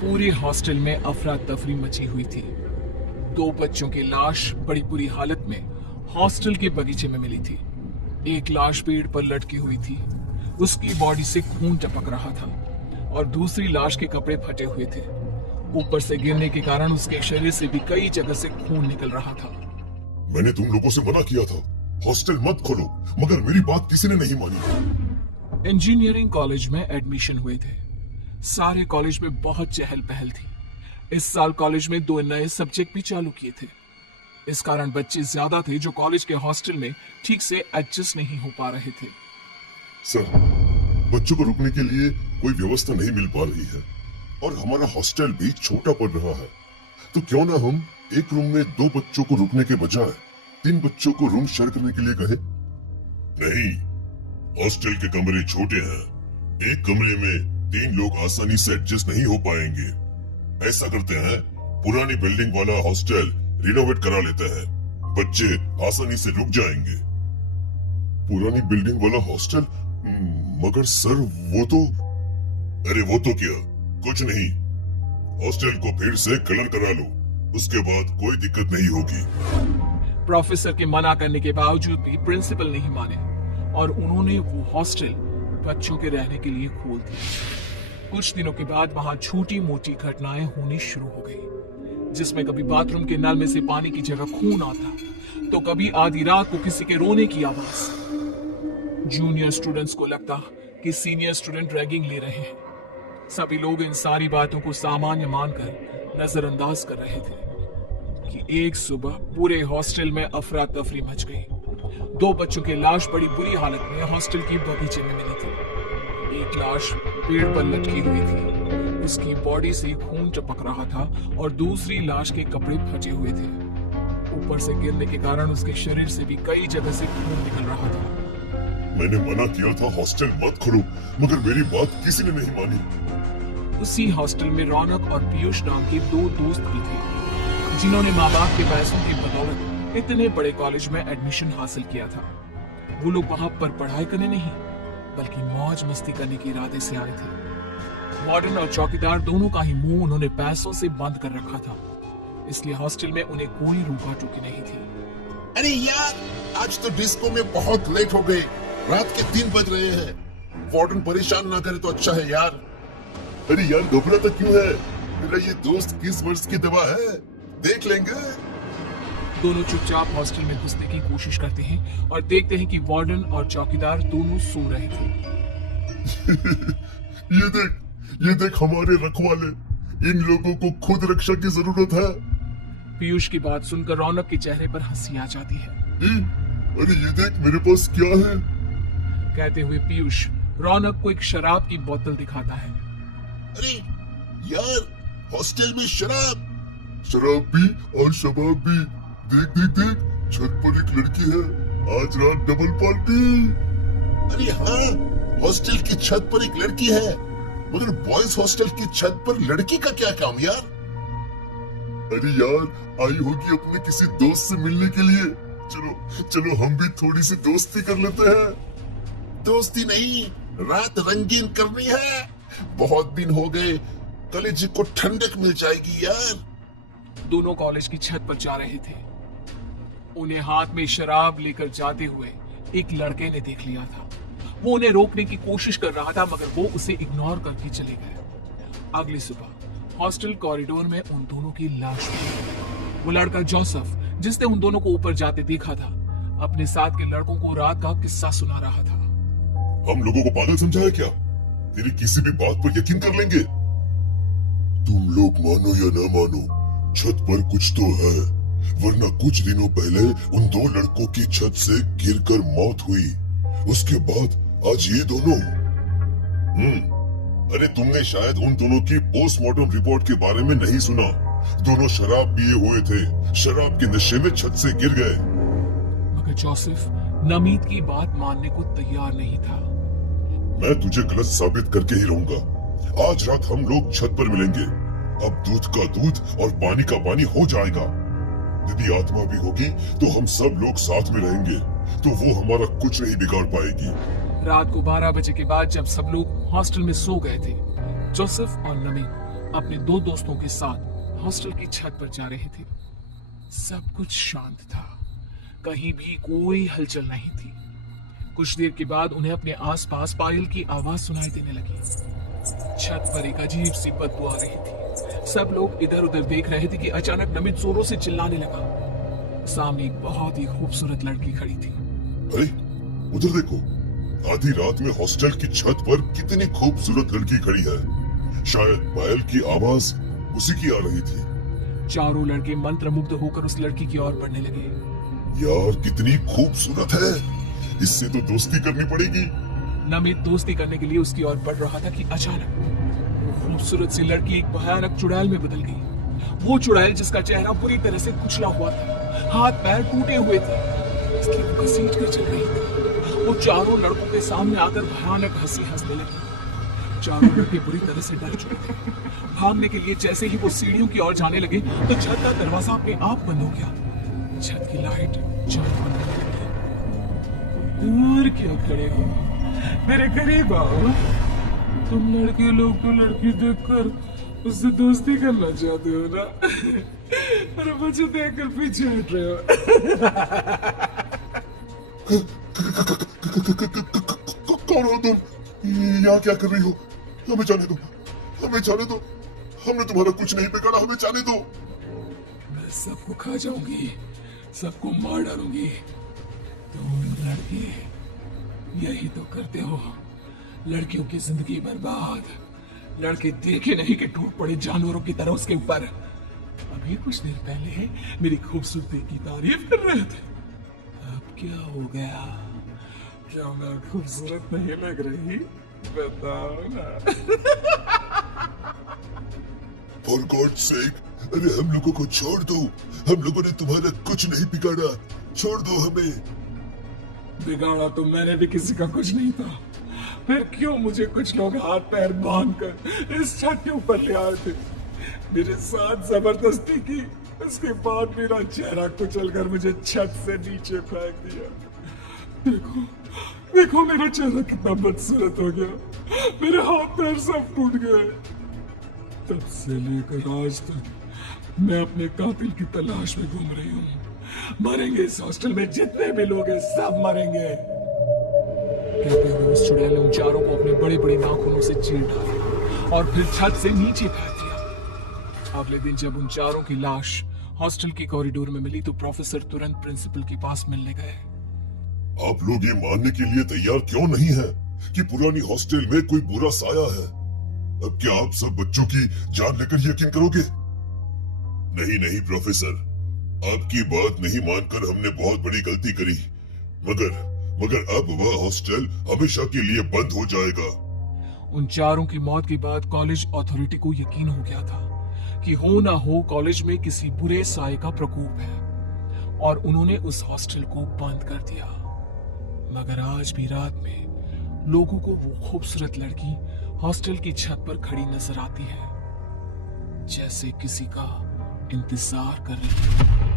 पूरे हॉस्टल में अफरा तफरी मची हुई थी। दो बच्चों की लाश बड़ी बुरी हालत में हॉस्टल के बगीचे में मिली थी। एक लाश पेड़ पर लटकी हुई थी, उसकी बॉडी से खून टपक रहा था और दूसरी लाश के कपड़े फटे हुए थे। ऊपर से गिरने के कारण उसके शरीर से भी कई जगह से खून निकल रहा था। मैंने तुम लोगों से मना किया था, हॉस्टल मत खोलो, मगर मेरी बात किसी ने नहीं मानी। इंजीनियरिंग कॉलेज में एडमिशन हुए थे। सारे कॉलेज में बहुत चहल पहल थी। इस साल कॉलेज में 2 नए सब्जेक्ट भी चालू किए थे। इस कारण बच्चे ज्यादा थे जो कॉलेज के हॉस्टल में ठीक से एडजस्ट नहीं हो पा रहे थे। सर, बच्चों को रुकने के लिए कोई व्यवस्था नहीं मिल पा रही है और हमारा हॉस्टल भी छोटा पड़ रहा है, तो क्यों ना हम एक रूम में 2 बच्चों को रुकने के बजाय 3 बच्चों को रूम शेयर करने के लिए कहें? नहीं, हॉस्टल के कमरे छोटे हैं। एक कमरे में 3 लोग आसानी से एडजस्ट नहीं हो पाएंगे। ऐसा करते हैं, पुरानी बिल्डिंग वाला हॉस्टल रिनोवेट करा लेते हैं, बच्चे आसानी से रुक जाएंगे। पुरानी बिल्डिंग वाला हॉस्टल? मगर सर वो तो... अरे वो तो क्या, कुछ नहीं, हॉस्टल को फिर से कलर करा लो, उसके बाद कोई दिक्कत नहीं होगी। प्रोफेसर के मना करने के बावजूद भी प्रिंसिपल नहीं माने और उन्होंने वो हॉस्टल बच्चों के रहने के लिए खोल दिया। कुछ दिनों के बाद वहां छोटी मोटी घटनाएं होनी शुरू हो गई, जिसमें कभी बाथरूम के नल में से पानी की जगह खून आता, तो कभी आधी रात को किसी के रोने की आवाज। जूनियर स्टूडेंट्स को लगता कि सीनियर स्टूडेंट रैगिंग ले रहे हैं। सभी लोग इन सारी बातों को सामान्य मानकर नजरअंदाज कर रहे थे कि एक सुबह पूरे हॉस्टल में अफरा तफरी मच गई। 2 बच्चों की लाश बड़ी बुरी हालत में हॉस्टल की बगीचे में मिली थी। एक लाश पेड़ पर लटकी हुई थी, उसकी बॉडी से खून टपक रहा था और दूसरी लाश के कपड़े फटे हुए थे। ऊपर से गिरने के कारण उसके शरीर से भी कई जगह से खून निकल रहा था। मैंने मना किया था हॉस्टल मत खोलो, मगर मेरी बात किसी ने नहीं मानी। उसी हॉस्टल में रौनक और पीयूष नाम के 2 दोस्त भी थे, जिन्होंने माँ बाप के पैसों की बदौलत इतने बड़े कॉलेज में एडमिशन हासिल किया था। वो लोग वहां पर पढ़ाई करने नहीं, बल्कि मौज मस्ती करने के इरादे से आए थे। वार्डन और चौकीदार दोनों का ही मुंह उन्होंने पैसों से बंद कर रखा था, इसलिए हॉस्टल में उन्हें कोई रोका टोकी नहीं थी। अरे यार, आज तो डिस्को में बहुत लेट हो गए, रात के 3 बज रहे हैं। वार्डन परेशान ना करे तो अच्छा है यार। अरे यार, घबराता क्यों है? मेरा ये दोस्त किस वर्ष की दवा है, देख लेंगे। दोनों चुपचाप हॉस्टल में घुसने की कोशिश करते हैं और देखते हैं कि वार्डन और चौकीदार दोनों सो रहे थे। ये देख हमारे रखवाले, इन लोगों को खुद रक्षा की जरूरत है। पीयूष की बात सुनकर रौनक के चेहरे पर हंसी आ जाती है। अरे ये देख मेरे पास क्या है। कहते हुए पीयूष रौनक को एक शराब की बोतल दिखाता है। अरे यार, हॉस्टल में शराब भी और शबाब भी। देख देख देख, छत पर एक लड़की है, आज रात डबल पार्टी। अरे हाँ, हॉस्टल की छत पर एक लड़की है, मगर बॉयज हॉस्टल की छत पर लड़की का क्या काम यार? अरे यार, आई होगी अपने किसी दोस्त से मिलने के लिए। चलो चलो, हम भी थोड़ी सी दोस्ती कर लेते हैं। दोस्ती नहीं, रात रंगीन करनी है। बहुत दिन हो गए, कलेजे को ठंडक मिल जाएगी यार। दोनों कॉलेज की छत पर जा रहे थे। उन्हें हाथ में शराब लेकर जाते हुए एक लड़के ने देख लिया था। वो उन्हें रोकने की कोशिश कर रहा था, मगर वो उसे इग्नोर करके चले गए। अगली सुबह हॉस्टल कॉरिडोर में उन दोनों की लाश मिली। वो लड़का जोसेफ, जिसने उन दोनों को ऊपर जाते देखा था, अपने साथ के लड़कों को रात का किस्सा सुना रहा था। हम लोगों को पागल समझा है क्या? तेरी किसी भी बात पर यकीन कर लेंगे। तुम लोग मानो या ना मानो, छत पर कुछ तो है, वरना कुछ दिनों पहले उन 2 लड़कों की छत से गिरकर मौत हुई, उसके बाद आज ये दोनों। अरे तुमने शायद उन दोनों की पोस्टमार्टम रिपोर्ट के बारे में नहीं सुना। दोनों शराब पिए हुए थे, शराब के नशे में छत से गिर गए। मगर जोसेफ नमीत की बात मानने को तैयार नहीं था। मैं तुझे गलत साबित करके ही रहूंगा। आज रात हम लोग छत पर मिलेंगे। अब दूध का दूध और पानी का पानी हो जाएगा। यदि आत्मा भी होगी तो हम सब लोग साथ में रहेंगे, तो वो हमारा कुछ नहीं बिगाड़ पाएगी। रात को 12 बजे के बाद जब सब लोग हॉस्टल में सो गए थे, जोसेफ और नमी अपने 2 दोस्तों के साथ हॉस्टल की छत पर जा रहे थे। सब कुछ शांत था, कहीं भी कोई हलचल नहीं थी। कुछ देर के बाद उन्हें अपने आसपास पायल की आवाज सुनाई देने लगी। छत पर एक अजीब सी बदबू आ रही थी। सब लोग इधर उधर देख रहे थे कि अचानक नमित जोरों से चिल्लाने लगा। सामने एक बहुत ही खूबसूरत लड़की खड़ी थी। अरे उधर देखो, आधी रात में हॉस्टल की छत पर कितनी खूबसूरत लड़की खड़ी है। शायद पायल की आवाज उसी की आ रही थी। चारों लड़के मंत्रमुग्ध होकर उस लड़की की ओर बढ़ने लगे। यार कितनी खूबसूरत है, इससे तो दोस्ती करनी पड़ेगी। नमित दोस्ती करने के लिए उसकी ओर बढ़ रहा था कि अचानक वो खूबसूरत सी लड़की एक भयानक चुड़ैल में बदल गई। वो चुड़ैल जिसका चेहरा पूरी तरह से कुचला हुआ था, हाथ पैर टूटे हुए थे, इसकी वो घसीट कर चल रही थी। वो चारों लड़कों के सामने आकर भयानक हंसी हंसने लगी। चारों लड़के बुरी तरह से डर चुके थे। भागने के लिए जैसे ही वो सीढ़ियों की ओर जाने लगे तो छत का दरवाजा अपने आप बंद हो गया। छत की लाइट चारों बंद कर दी। और क्यों खड़े हो, मेरे करीब आओ। तुम लड़के लोग तो लड़की देखकर उससे दोस्ती करना चाहते हो ना, और मुझे देखकर पीछे हट रहे हो। कौन हो तुम? यहाँ क्या कर रही हो? हमें जाने दो, हमें जाने दो। हमने तुम्हारा कुछ नहीं बिगाड़ा, हमें जाने दो। मैं सबको खा जाऊंगी, सबको मार डालूंगी। तुम लड़के यही तो करते हो, लड़कियों की जिंदगी बर्बाद। लड़के देखे नहीं कि टूट पड़े जानवरों की तरह उसके ऊपर। अभी कुछ देर पहले मेरी खूबसूरती की तारीफ कर रहे थे, अब क्या हो गया? क्या मैं खूबसूरत नहीं लग रही? बताओ ना। For God's sake, अरे हम लोगों को छोड़ दो। हम लोगों ने तुम्हारा कुछ नहीं बिगाड़ा, छोड़ दो हमें। बिगाड़ा तो मैंने भी किसी का कुछ नहीं था, फिर क्यों मुझे कुछ लोग हाथ पैर बांध कर इस छत के ऊपर ले आए थे, मेरे साथ जबरदस्ती की। उसके बाद मेरा चेहरा कुचल कर मुझे छत से नीचे फेंक दिया। देखो देखो मेरा चेहरा कितना बदसूरत हो गया, मेरे हाथ पैर सब टूट गए। तब से लेकर आज तक मैं अपने कातिल की तलाश में घूम रही हूँ। मरेंगे इस हॉस्टल में जितने भी लोग हैं, सब मरेंगे। कहते हुए उस चुड़ैल ने उन चारों को अपने बड़े बड़े नाखूनों से चीर डाला और फिर छत से नीचे फेंक दिया। अगले दिन जब उन चारों की लाश हॉस्टल के कॉरिडोर में मिली तो प्रोफेसर तुरंत प्रिंसिपल के पास मिलने गए। आप लोग ये मानने के लिए तैयार क्यों नहीं है कि पुरानी हॉस्टल में कोई बुरा साया है? अब क्या आप सब बच्चों की जान लेकर यकीन करोगे? नहीं नहीं प्रोफेसर, आपकी बात नहीं मानकर हमने बहुत बड़ी गलती करी, मगर अब वह हॉस्टल हमेशा के लिए बंद हो जाएगा। उन चारों की मौत के बाद कॉलेज अथॉरिटी को यकीन हो गया था कि हो ना हो कॉलेज में किसी बुरे साये का प्रकोप है, और उन्होंने उस हॉस्टल को बंद कर दिया। मगर आज भी रात में लोगों को वो खूबसूरत लड़की हॉस्टल की छत पर खड़ी नजर आती है, जैसे किसी का इंतजार कर रही है।